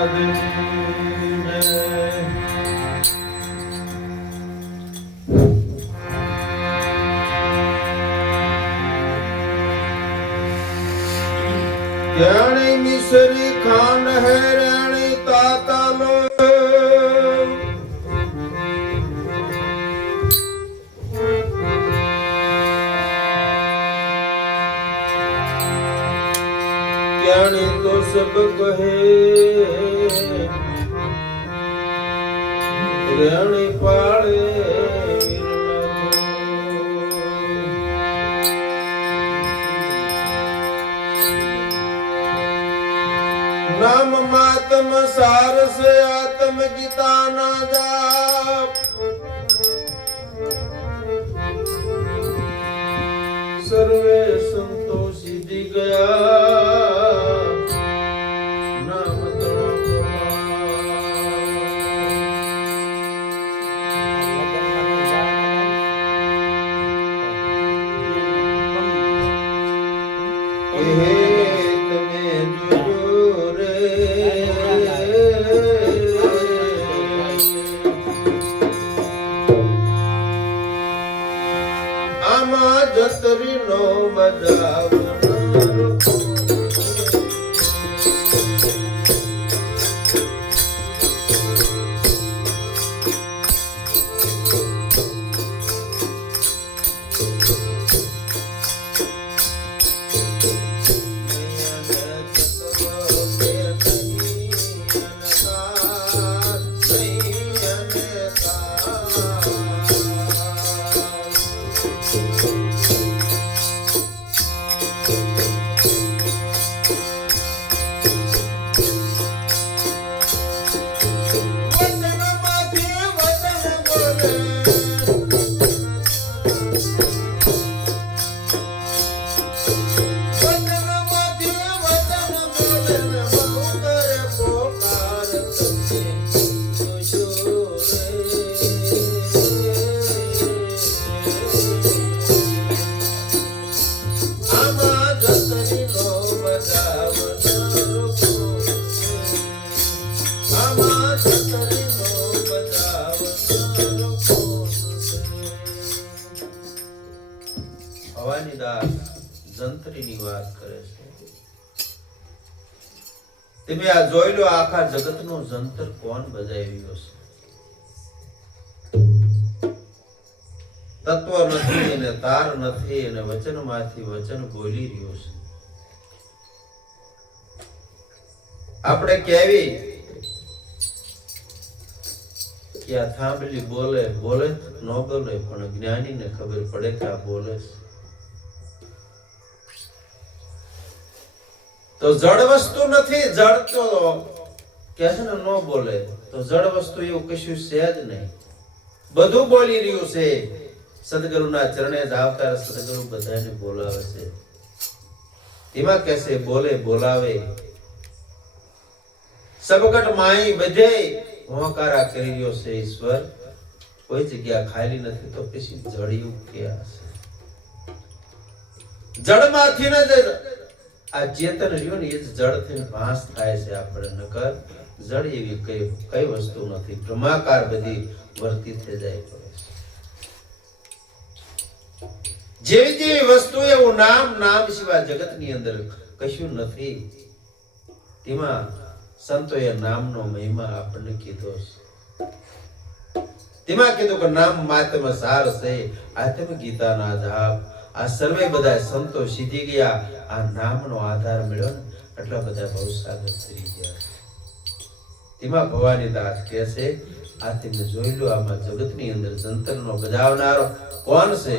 ज्ञानी मिसरी खान है रानी ताता लो ज्ञानी तो सब कहे रानी पाले नाम मातम सार से आत्म गीता ना जाप सर्वे संतोषी दी गया नाम જતરી નો બજાવનારો જંત્રીની વાત કરે છે. તમે આ જોઈ લો આખા જગતનું જંતર કોણ બજાવ્યો છે? તત્વ નથી અને તાર નથી અને વચનમાંથી વચન બોલી રહ્યો છે. આપણે કેવી કે આ થાંભલી બોલે બોલે ન બોલે પણ જ્ઞાનીને ખબર પડે કે આ બોલે છે. તો જડ વસ્તુ નથી, જડ તો કે છે ને ન બોલે તો જડ વસ્તુ એવું કશું છે જ નહીં. બધું બોલી રહ્યું છે. સદગુરુના ચરણે જ આવતા સદગુરુ બધાને બોલાવે છે. એમાં કે છે બોલે બોલાવે સબકટ માઈ બધે હોંકારા કરી રહ્યો છે ઈશ્વર. કોઈ જગ્યા ખાલી નથી તો પછી જડિયું ક્યાં છે? જડમાંથી ને આ ચેતન રહ્યો ને એ જ જડ થઈને ભાસ થાય છે. આપણે નકર જડ એવી કઈ વસ્તુ નથી. ભ્રમાકાર બધી વર્તી થઈ જાય પડે છે. જેવી જેવી વસ્તુ એવું નામ નામ સિવાય જગતની અંદર કશું નથી. તેમાં સંતોએ નામનો મહિમા આપણને કીધો છે. તેમાં કીધું કે નામ માત્મ સાર છે આત્મ ગીતાના જાપ. આ સર્વે બધા સંતો સીધી ગયા. આ નામનો આધાર મળ્યો ને એટલા બધા ભવસાગર તરી ગયા. તેમાં ભવાની દાસ કહે છે આ તમે જોઈ લો આમાં જગતની અંદર જંતરનો બજાવનારો કોણ છે?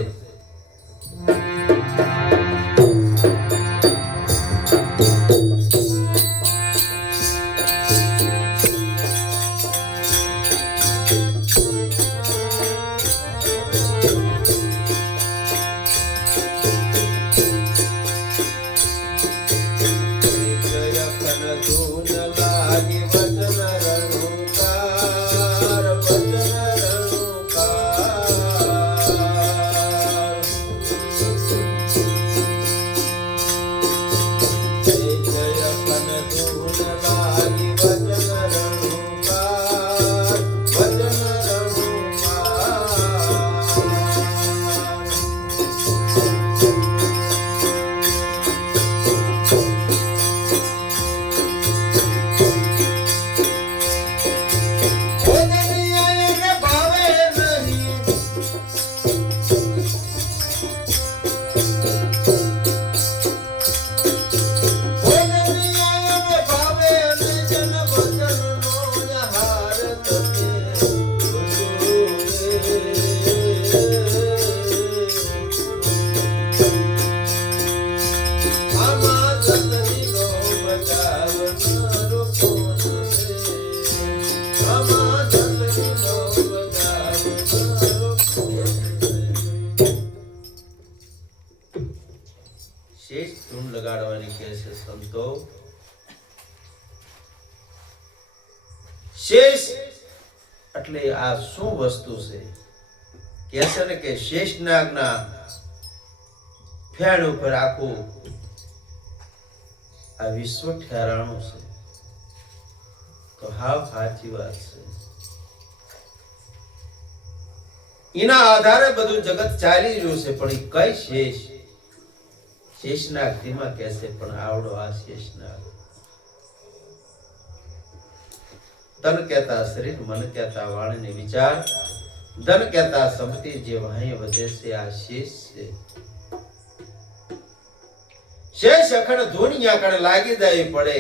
શેષ એટલે આ શું વસ્તુ છે? કહે છે ને કે શેષનાગના ફેણ ઉપર આખું આ વિશ્વ ઠેરાણું છે. તો હાવ સાચી વાત છે. એના આધારે બધું જગત ચાલી રહ્યું છે. પણ એ કઈ શેષ? શેષનાગ તેમાં કહેશે પણ આવડો આ શેષનાગ. તન કહેતા શરીર, મન કહેતા વાણી વિચાર, ધન કહેતા સંપત્તિ જે વાહી વધે છે આ શેષ છે. શેષ અખંડ ધૂની આકડ લાગી જાય પડે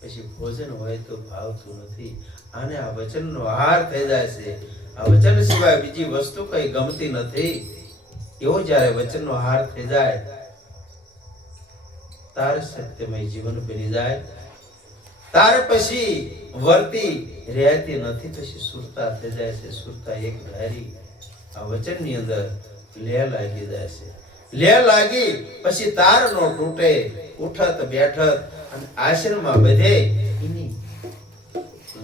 પછી ભોજન હોય તો ભાવતું નથી. આને આ વચનનો આહાર થઈ જાય છે. આ વચન સિવાય બીજી વસ્તુ કઈ ગમતી નથી. એવો જ્યારે વચનનો આહાર થઈ જાય તારે સત્યમય જીવન બની જાય. તારે પછી વર્તી રહેતી નથી. પછી સુરતા થઈ જાય છે. સુરતા એક ધારી આ વચનની અંદર લે લાગી જાય છે. લે લાગી પછી તાર નો તૂટે. ઉઠત બેઠત અને આશ્રમમાં બધે એની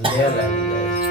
લે લાગી જાય છે.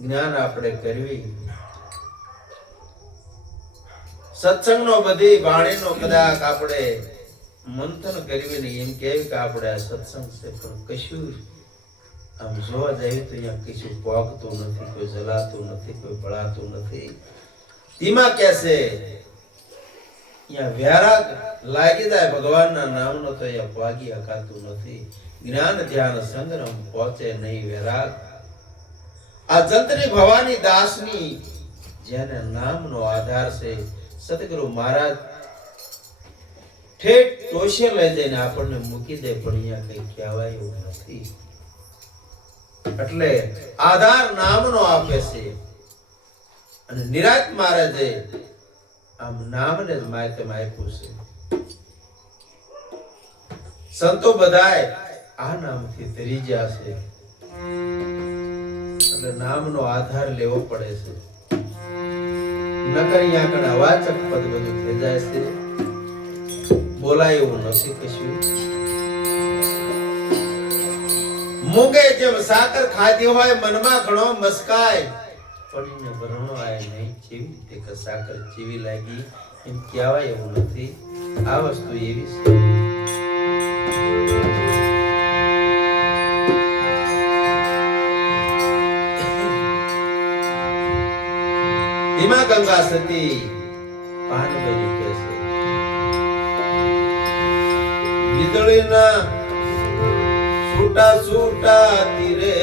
જ્ઞાન આપણે કરવી. સત્સંગનો બધી વાણીનો કદાચ આપણે મંથન કરવી ને એમ કહેવી કે આપણે આ સત્સંગ છે પણ કશું આમ જોવા જઈએ તો અહીંયા કશું પોગતું નથી, કોઈ જલાતું નથી, કોઈ બળાતું નથી. તેમાં કહેશે અહીંયા વૈરાગ લાગી જાય ભગવાનના નામનો તો અહીંયા પોગી હકાતું નથી. જ્ઞાન ધ્યાન સંગ્રહ પહોંચે નહીં વૈરાગ. આ જંત્રી ભવાની દાસની જેને નામનો આધાર છે સતગુરુ મહારાજ ઠેઠ ટોશે લઈ જઈને આપણને મૂકી દે પણ અહીંયા કઈ કહેવાય એવું નથી. એટલે આધાર નામનો આપે છે અને નિરાત મહારાજે આમ નામને જ માધ્યમ આપ્યું છે. સંતો બધાય આ નામથી તરી ગયા છે. એટલે નામનો આધાર લેવો પડે છે. નકર અહીંયા કણ અવાચક પદ બધું થઈ જાય છે. બોલાય એવું નથી કશું. મૂંગે જેમ સાકર ખાધી હોય મનમાં ઘણો મસ્કાય પડીને ભરણો આય નહીં. જેવી રીતે કે સાકર જેવી લાગી એમ કહેવાય એવું નથી. આ વસ્તુ એવી છે. ધીમા ગંગા સતી પાનબલી કે છે વીજળીના છૂટા છૂટા તીરે